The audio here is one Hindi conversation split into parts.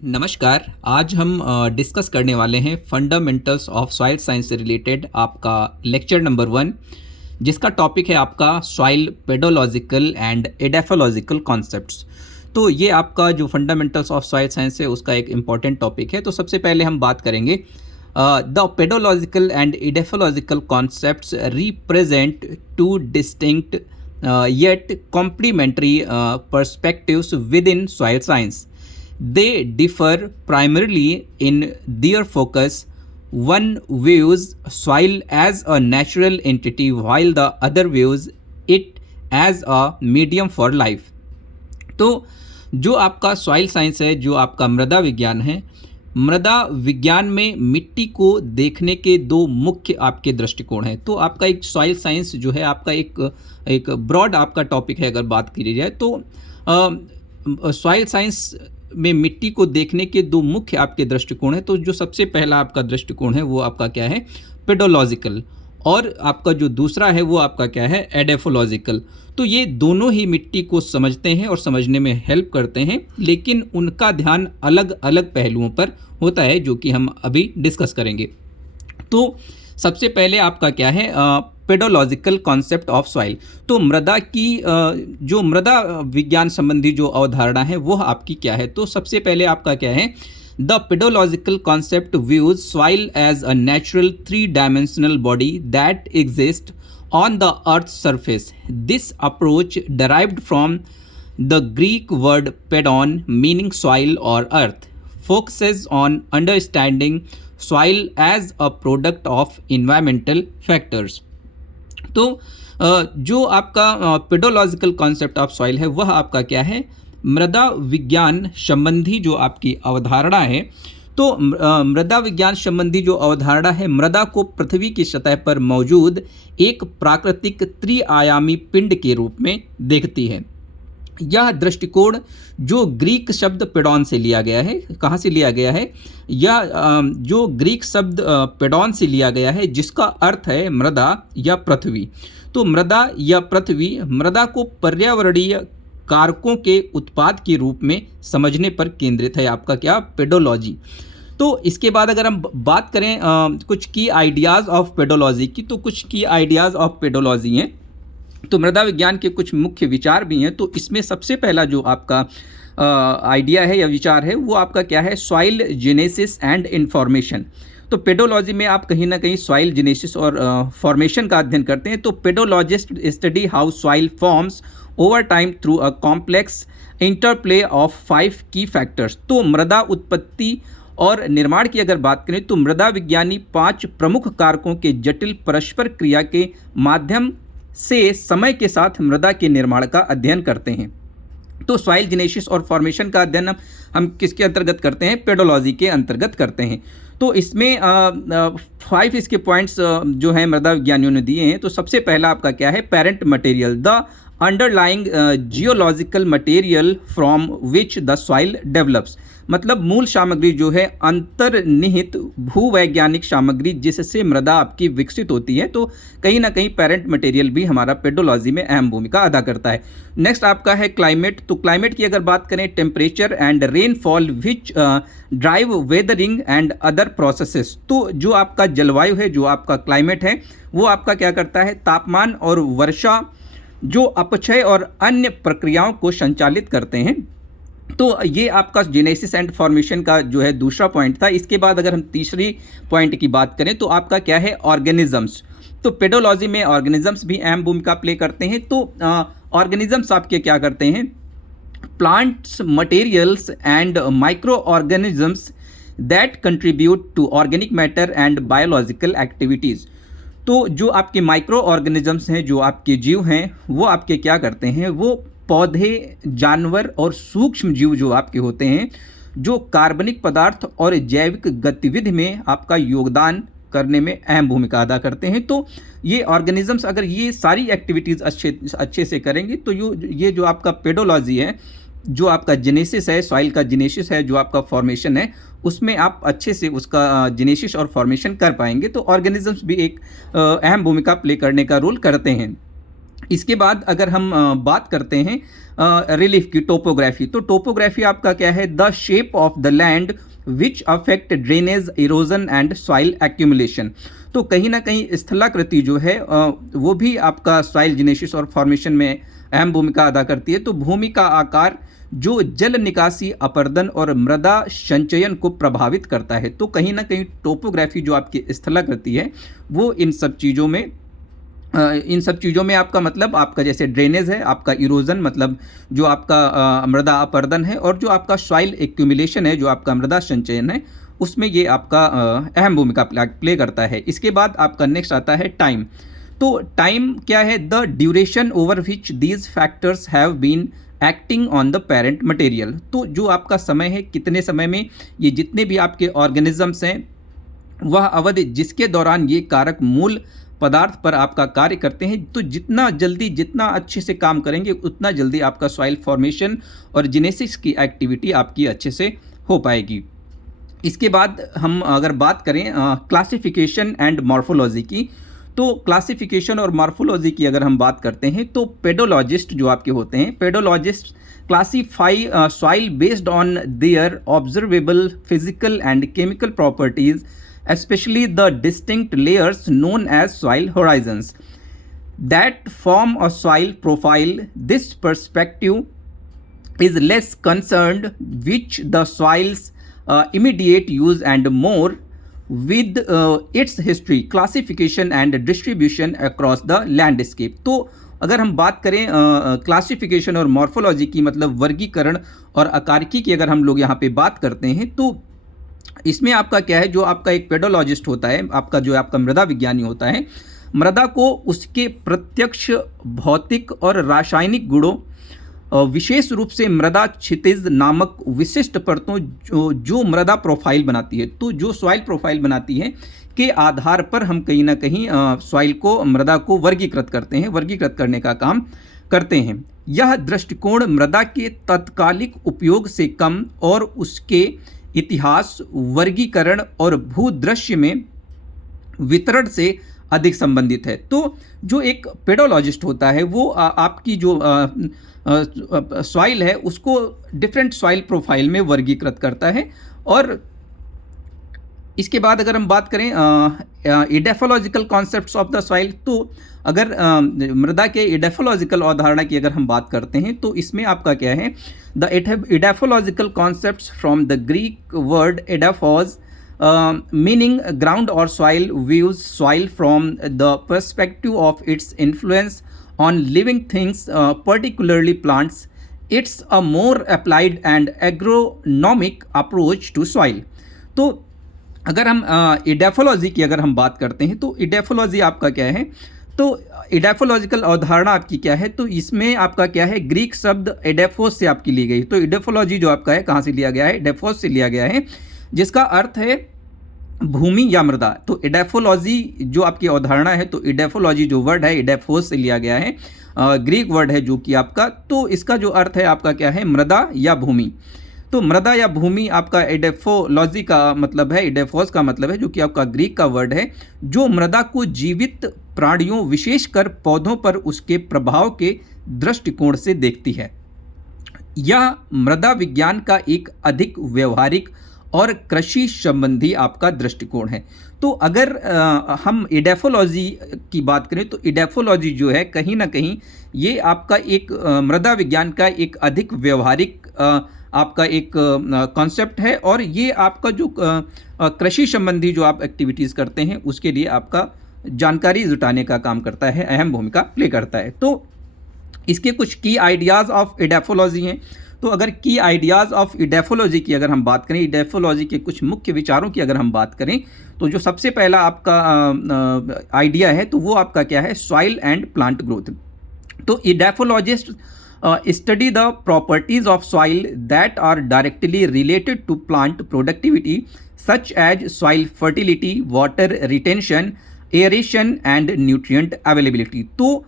नमस्कार। आज हम डिस्कस करने वाले हैं फंडामेंटल्स ऑफ सॉइल साइंस से रिलेटेड आपका लेक्चर नंबर 1, जिसका टॉपिक है आपका soil pedological and edaphological concepts. तो ये आपका जो फंडामेंटल्स ऑफ सॉइल साइंस है उसका एक इम्पॉर्टेंट टॉपिक है। तो सबसे पहले हम बात करेंगे the pedological and edaphological concepts represent two distinct yet complementary perspectives within soil science. They differ primarily in their focus. One views soil as a natural entity while the other views it as a medium for life. तो जो आपका सॉइल साइंस है, जो आपका मृदा विज्ञान है, मृदा विज्ञान में मिट्टी को देखने के दो मुख्य आपके दृष्टिकोण हैं। तो आपका एक सॉइल साइंस जो है आपका एक ब्रॉड आपका टॉपिक है। अगर बात की जाए तो सॉइल साइंस में मिट्टी को देखने के दो मुख्य आपके दृष्टिकोण हैं। तो जो सबसे पहला आपका दृष्टिकोण है वो आपका क्या है, पेडोलॉजिकल, और आपका जो दूसरा है वो आपका क्या है, एडेफोलॉजिकल। तो ये दोनों ही मिट्टी को समझते हैं और समझने में हेल्प करते हैं, लेकिन उनका ध्यान अलग अलग पहलुओं पर होता है, जो कि हम अभी डिस्कस करेंगे। तो सबसे पहले आपका क्या है, पेडोलॉजिकल कॉन्सेप्ट ऑफ सॉइल। तो मृदा की जो मृदा विज्ञान संबंधी जो अवधारणा है वो आपकी क्या है। तो सबसे पहले आपका क्या है, the pedological concept views soil as a natural 3-dimensional body that exists on the earth's surface. This approach derived from the Greek word pedon, meaning soil or earth, focuses on understanding soil as a product of environmental factors. तो जो आपका पेडोलॉजिकल कॉन्सेप्ट ऑफ सॉइल है वह आपका क्या है, मृदा विज्ञान संबंधी जो आपकी अवधारणा है। तो मृदा विज्ञान संबंधी जो अवधारणा है, मृदा को पृथ्वी की सतह पर मौजूद एक प्राकृतिक त्रिआयामी पिंड के रूप में देखती है। यह दृष्टिकोण जो ग्रीक शब्द पेडॉन से लिया गया है, कहाँ से लिया गया है, यह जो ग्रीक शब्द पेडॉन से लिया गया है, जिसका अर्थ है मृदा या पृथ्वी। तो मृदा या पृथ्वी, मृदा को पर्यावरणीय कारकों के उत्पाद के रूप में समझने पर केंद्रित है आपका क्या, पेडोलॉजी। तो इसके बाद अगर हम बात करें कुछ की आइडियाज़ ऑफ पेडोलॉजी की, तो कुछ की आइडियाज़ ऑफ पेडोलॉजी हैं। तो मृदा विज्ञान के कुछ मुख्य विचार भी हैं। तो इसमें सबसे पहला जो आपका आइडिया है या विचार है वो आपका क्या है, सॉइल जेनेसिस एंड इन्फॉर्मेशन। तो पेडोलॉजी में आप कहीं ना कहीं सॉइल जेनेसिस और फॉर्मेशन का अध्ययन करते हैं। तो pedologist study how soil forms over time through a complex interplay of 5 key factors. तो मृदा उत्पत्ति और निर्माण की अगर बात करें तो मृदा विज्ञानी 5 प्रमुख कारकों के जटिल परस्पर क्रिया के माध्यम से समय के साथ मृदा के निर्माण का अध्ययन करते हैं। तो सॉइल जेनेसिस और फॉर्मेशन का अध्ययन हम किसके अंतर्गत करते हैं, पेडोलॉजी के अंतर्गत करते हैं। तो इसमें 5 इसके पॉइंट्स जो हैं मृदा विज्ञानियों ने दिए हैं। तो सबसे पहला आपका क्या है, parent material, the underlying geological material from which the soil develops. मतलब मूल सामग्री जो है, अंतर्निहित भूवैज्ञानिक सामग्री जिससे मृदा आपकी विकसित होती है। तो कहीं ना कहीं पेरेंट मटेरियल भी हमारा पेडोलॉजी में अहम भूमिका अदा करता है। नेक्स्ट आपका है क्लाइमेट। तो क्लाइमेट की अगर बात करें, temperature and rainfall which drive weathering and other processes. तो जो आपका जलवायु है, जो आपका क्लाइमेट है, वो आपका क्या करता है, तापमान और वर्षा जो अपक्षय और अन्य प्रक्रियाओं को संचालित करते हैं। तो ये आपका जेनेसिस एंड फॉर्मेशन का जो है दूसरा पॉइंट था। इसके बाद अगर हम तीसरी पॉइंट की बात करें तो आपका क्या है, ऑर्गेनिजम्स। तो पेडोलॉजी में ऑर्गेनिजम्स भी अहम भूमिका प्ले करते हैं। तो ऑर्गेनिजम्स आपके क्या करते हैं, plants materials and micro organisms that contribute to organic matter and biological activities. तो जो आपके माइक्रो ऑर्गेनिजम्स हैं, जो आपके जीव हैं, वो आपके क्या करते हैं, वो पौधे, जानवर और सूक्ष्म जीव जो आपके होते हैं, जो कार्बनिक पदार्थ और जैविक गतिविधि में आपका योगदान करने में अहम भूमिका अदा करते हैं। तो ये ऑर्गेनिजम्स अगर ये सारी एक्टिविटीज़ अच्छे से करेंगे तो ये जो आपका पेडोलॉजी है, जो आपका जेनेसिस है, सॉइल का जेनेसिस है, जो आपका फॉर्मेशन है, उसमें आप अच्छे से उसका जेनेसिस और फॉर्मेशन कर पाएंगे। तो ऑर्गेनिजम्स भी एक अहम भूमिका प्ले करने का रोल करते हैं। इसके बाद अगर हम बात करते हैं रिलीफ की, टोपोग्राफी, तो टोपोग्राफी आपका क्या है? The shape of the land which affect drainage, erosion and soil accumulation. तो कहीं ना कहीं स्थलाकृति जो है वो भी आपका सॉइल जिनेसिस और फॉर्मेशन में अहम भूमिका अदा करती है। तो भूमि का आकार जो जल निकासी, अपर्दन और मृदा संचयन को प्रभावित करता है। तो कहीं ना कहीं टोपोग्राफी जो आपकी स्थलाकृति है वो इन सब चीज़ों में आपका मतलब आपका जैसे ड्रेनेज है, आपका इरोजन मतलब जो आपका मृदा अपरदन है, और जो आपका सॉइल एक्यूमुलेशन है, जो आपका मृदा संचयन है, उसमें ये आपका अहम भूमिका प्ले करता है। इसके बाद आपका नेक्स्ट आता है टाइम। तो टाइम क्या है? The duration over which these factors have been acting on the parent material. तो जो आपका समय है, कितने समय में ये जितने भी आपके ऑर्गेनिजम्स हैं, वह अवधि जिसके दौरान ये कारक मूल पदार्थ पर आपका कार्य करते हैं। तो जितना जल्दी, जितना अच्छे से काम करेंगे, उतना जल्दी आपका सॉइल फॉर्मेशन और जिनेसिस की एक्टिविटी आपकी अच्छे से हो पाएगी। इसके बाद हम अगर बात करें क्लासिफिकेशन एंड मॉर्फोलॉजी की, तो क्लासिफिकेशन और मॉर्फोलॉजी की अगर हम बात करते हैं तो पेडोलॉजिस्ट जो आपके होते हैं, pedologist classify soil based on their observable physical and chemical properties, especially the distinct layers known as soil horizons that form a soil profile. This perspective is less concerned with the soil's immediate use and more with its history, classification and distribution across the landscape. तो अगर हम बात करें क्लासिफिकेशन और मॉर्फोलॉजी की, मतलब वर्गीकरण और आकारिकी की अगर हम लोग यहाँ पे बात करते हैं, तो इसमें आपका क्या है? जो आपका एक पेडोलॉजिस्ट होता है, आपका जो आपका मृदा विज्ञानी होता है, मृदा को उसके प्रत्यक्ष भौतिक और रासायनिक गुणों, विशेष रूप से मृदा क्षितिज नामक विशिष्ट परतों जो मृदा प्रोफाइल बनाती है, तो जो सॉइल प्रोफाइल बनाती है के आधार पर हम कहीं ना कहीं सॉइल को, मृदा को वर्गीकृत करते हैं, वर्गीकृत करने का काम करते हैं। यह दृष्टिकोण मृदा के तात्कालिक उपयोग से कम और उसके इतिहास, वर्गीकरण और भूदृश्य में वितरण से अधिक संबंधित है। तो जो एक पेडोलॉजिस्ट होता है वो आपकी जो सॉइल है उसको डिफरेंट सॉइल प्रोफाइल में वर्गीकृत करता है। और इसके बाद अगर हम बात करें इडेफोलॉजिकल कॉन्सेप्ट्स ऑफ द सॉइल, तो अगर मृदा के इडेफोलॉजिकल अवधारणा की अगर हम बात करते हैं तो इसमें आपका क्या है? The edaphological concepts from the Greek word edaphos meaning ground और soil, views soil from the perspective of its influence on living things, particularly plants. It's a more applied and agronomic approach to soil. तो अगर हम इडेफोलॉजी की अगर हम बात करते हैं तो इडेफोलॉजी आपका क्या है? तो इडेफोलॉजिकल अवधारणा आपकी क्या है? तो इसमें आपका क्या है? ग्रीक शब्द एडेफोस से आपकी ली गई. तो इडेफोलॉजी जो आपका है कहाँ से लिया गया है? एडेफोस से लिया गया है, जिसका अर्थ है भूमि या मृदा. तो इडेफोलॉजी जो आपकी अवधारणा है, तो इडेफोलॉजी जो वर्ड है इडेफोस से लिया गया है, ग्रीक वर्ड है जो कि आपका, तो इसका जो अर्थ है आपका क्या है? मृदा या भूमि. तो मृदा या भूमि आपका एडेफोलॉजी का मतलब है, एडेफोस का मतलब है जो कि आपका ग्रीक का वर्ड है, जो मृदा को जीवित प्राणियों विशेषकर पौधों पर उसके प्रभाव के दृष्टिकोण से देखती है. यह मृदा विज्ञान का एक अधिक व्यवहारिक और कृषि संबंधी आपका दृष्टिकोण है. तो अगर हम इडेफोलॉजी की बात करें तो इडेफोलॉजी जो है कहीं ना कहीं ये आपका एक मृदा विज्ञान का एक अधिक व्यवहारिक आपका एक कॉन्सेप्ट है, और ये आपका जो कृषि संबंधी जो आप एक्टिविटीज़ करते हैं उसके लिए आपका जानकारी जुटाने का काम करता है, अहम भूमिका प्ले करता है. तो इसके कुछ की आइडियाज़ ऑफ इडेफोलॉजी हैं. तो अगर की आइडियाज़ ऑफ इडेफोलॉजी की अगर हम बात करें, इडेफोलॉजी के कुछ मुख्य विचारों की अगर हम बात करें, तो जो सबसे पहला आपका आइडिया है तो वो आपका क्या है? Soil and plant growth. तो इडेफोलॉजिस्ट study the properties of soil that are directly related to plant productivity, such as soil fertility, water retention, aeration and nutrient availability. तो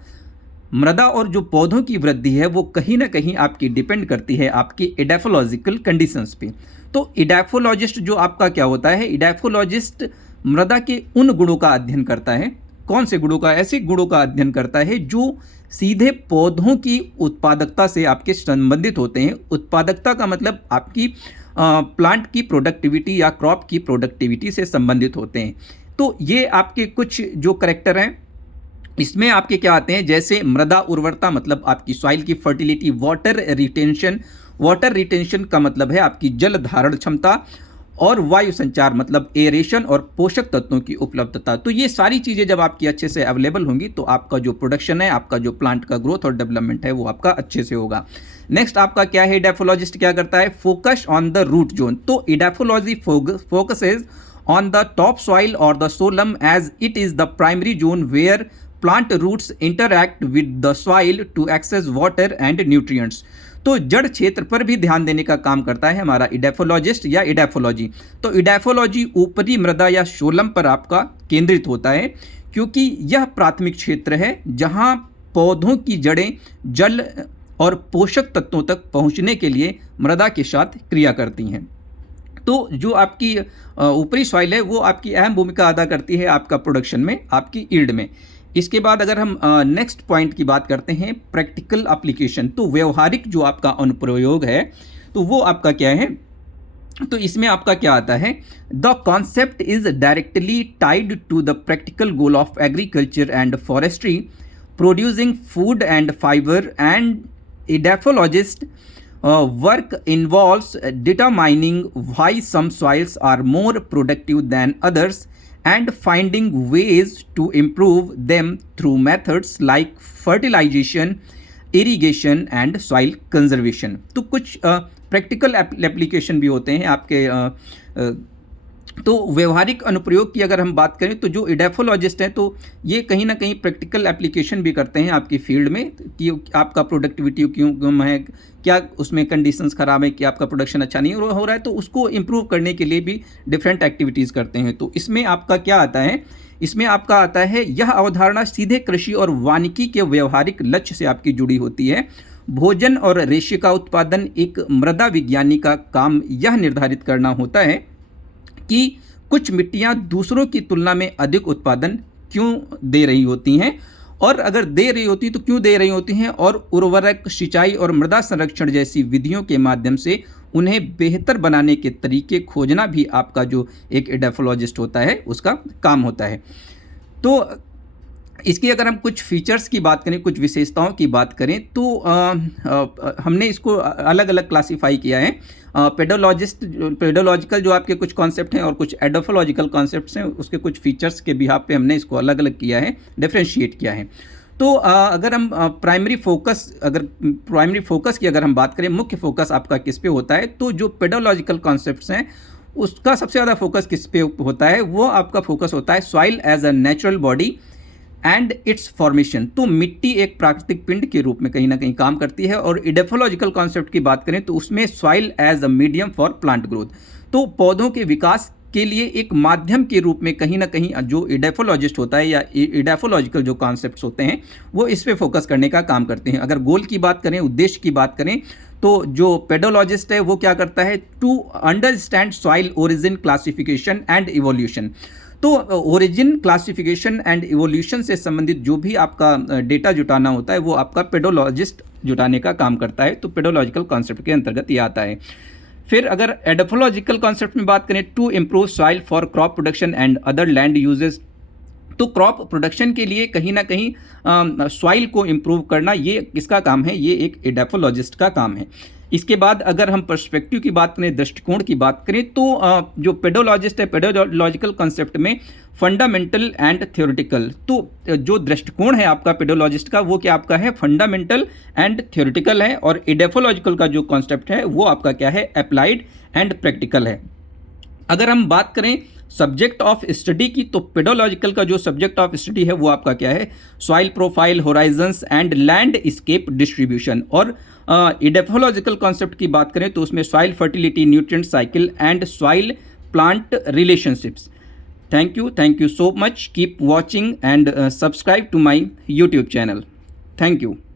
मृदा और जो पौधों की वृद्धि है वो कहीं ना कहीं आपकी डिपेंड करती है आपकी इडेफोलॉजिकल कंडीशंस पे. तो इडेफोलॉजिस्ट जो आपका क्या होता है? इडेफोलॉजिस्ट मृदा के उन गुणों का अध्ययन करता है कौन से गुणों का? ऐसे गुणों का अध्ययन करता है जो सीधे पौधों की उत्पादकता से आपके संबंधित होते हैं। उत्पादकता का मतलब आपकी प्लांट की प्रोडक्टिविटी या क्रॉप की प्रोडक्टिविटी से संबंधित होते हैं। तो ये आपके कुछ जो करैक्टर हैं, इसमें आपके क्या आते हैं, जैसे मृदा उर्वरता मतलब आपकी सॉइल की fertility, water retention, water retention का मतलब है आपकी जल धारण क्षमता, और वायु संचार मतलब एरेशन और पोषक तत्वों की उपलब्धता। तो ये सारी चीज़ें जब आपकी अच्छे से अवेलेबल होंगी तो आपका जो प्रोडक्शन है, आपका जो प्लांट का ग्रोथ और डेवलपमेंट है वो आपका अच्छे से होगा। नेक्स्ट आपका क्या है, इडेफोलॉजिस्ट क्या करता है, focus on the root zone. तो edaphology focuses on the top soil और the solum as it is the primary zone where plant roots interact with the soil to access water and nutrients. तो जड़ क्षेत्र पर भी ध्यान देने का काम करता है हमारा इडेफोलॉजिस्ट या इडेफोलॉजी। तो इडेफोलॉजी ऊपरी मृदा या शोलम पर आपका केंद्रित होता है, क्योंकि यह प्राथमिक क्षेत्र है जहां पौधों की जड़ें जल और पोषक तत्वों तक पहुंचने के लिए मृदा के साथ क्रिया करती हैं। तो जो आपकी ऊपरी सॉइल है वो आपकी अहम भूमिका अदा करती है आपका प्रोडक्शन में, आपकी ईल्ड में। इसके बाद अगर हम नेक्स्ट पॉइंट की बात करते हैं, प्रैक्टिकल एप्लीकेशन। तो व्यवहारिक जो आपका अनुप्रयोग है तो वो आपका क्या है, तो इसमें आपका क्या आता है, the concept is directly tied to the practical goal of agriculture and forestry, producing food and fibre, and edaphologist work involves determining why some soils are more productive than others and finding ways to improve them through methods like fertilization, irrigation and soil conservation। तो कुछ प्रैक्टिकल एप्लीकेशन भी होते हैं आपके तो व्यवहारिक अनुप्रयोग की अगर हम बात करें तो जो इडेफोलॉजिस्ट हैं तो ये कहीं ना कहीं प्रैक्टिकल एप्लीकेशन भी करते हैं आपकी फील्ड में कि आपका प्रोडक्टिविटी क्यों कम है, क्या उसमें कंडीशंस ख़राब है, कि आपका प्रोडक्शन अच्छा नहीं हो रहा है, तो उसको इम्प्रूव करने के लिए भी डिफरेंट एक्टिविटीज़ करते हैं। तो इसमें आपका क्या आता है, इसमें आपका आता है यह अवधारणा सीधे कृषि और वानिकी के व्यवहारिक लक्ष्य से आपकी जुड़ी होती है। भोजन और रेशे का उत्पादन एक मृदा विज्ञानी का काम यह निर्धारित करना होता है कि कुछ मिट्टियां दूसरों की तुलना में अधिक उत्पादन क्यों दे रही होती हैं, और अगर दे रही होती तो क्यों दे रही होती हैं, और उर्वरक, सिंचाई और मृदा संरक्षण जैसी विधियों के माध्यम से उन्हें बेहतर बनाने के तरीके खोजना भी आपका जो एक इडेफोलॉजिस्ट होता है उसका काम होता है। तो इसकी अगर हम कुछ फीचर्स की बात करें, कुछ विशेषताओं की बात करें तो हमने इसको अलग अलग क्लासीफाई किया है। पेडोलॉजिकल जो आपके कुछ कॉन्सेप्ट हैं और कुछ एडोफोलॉजिकल कॉन्सेप्ट्स हैं, उसके कुछ फीचर्स के बिहाफ पे हमने इसको अलग अलग किया है, डिफ्रेंशिएट किया है। तो अगर हम प्राइमरी फोकस की अगर हम बात करें, मुख्य फोकस आपका किस पे होता है, तो जो पेडोलॉजिकल कॉन्सेप्ट्स हैं उसका सबसे ज़्यादा फोकस किस पे होता है, वो आपका फोकस होता है soil as a natural body and its formation. तो मिट्टी एक प्राकृतिक पिंड के रूप में कहीं ना कहीं काम करती है। और इडेफोलॉजिकल कॉन्सेप्ट की बात करें तो उसमें soil as a medium for plant growth, तो पौधों के विकास के लिए एक माध्यम के रूप में कहीं ना कहीं जो इडेफोलॉजिस्ट होता है या इडेफोलॉजिकल जो कॉन्सेप्ट्स होते हैं वो इस पे फोकस करने का काम करते हैं। अगर गोल की बात करें, उद्देश्य की बात करें, तो जो पेडोलॉजिस्ट है वो क्या करता है, to understand soil origin, classification and evolution. तो ओरिजिन, क्लासिफिकेशन एंड इवोल्यूशन से संबंधित जो भी आपका डेटा जुटाना होता है वो आपका पेडोलॉजिस्ट जुटाने का काम करता है। तो पेडोलॉजिकल कॉन्सेप्ट के अंतर्गत ये आता है। फिर अगर एडोफोलॉजिकल कॉन्सेप्ट में बात करें, to improve soil for crop production and other land uses. तो क्रॉप प्रोडक्शन के लिए कहीं ना कहीं सॉइल को इम्प्रूव करना ये किसका काम है, ये एक एडोफोलॉजिस्ट का काम है। इसके बाद अगर हम पर्सपेक्टिव की बात करें, दृष्टिकोण की बात करें, तो जो पेडोलॉजिस्ट है, पेडोलॉजिकल कॉन्सेप्ट में फंडामेंटल एंड थ्योरेटिकल। तो जो दृष्टिकोण है आपका पेडोलॉजिस्ट का वो क्या आपका है, फंडामेंटल एंड थ्योरेटिकल है, और इडेफोलॉजिकल का जो कॉन्सेप्ट है वो आपका क्या है, अप्लाइड एंड प्रैक्टिकल है। अगर हम बात करें सब्जेक्ट ऑफ स्टडी की, तो पेडोलॉजिकल का जो सब्जेक्ट ऑफ स्टडी है वो आपका क्या है, soil profile, horizons and landscape distribution. और इडेफोलॉजिकल कॉन्सेप्ट की बात करें तो उसमें soil fertility, nutrient cycle and soil plant relationships. Thank you so much. Keep watching and subscribe to my YouTube channel. Thank you.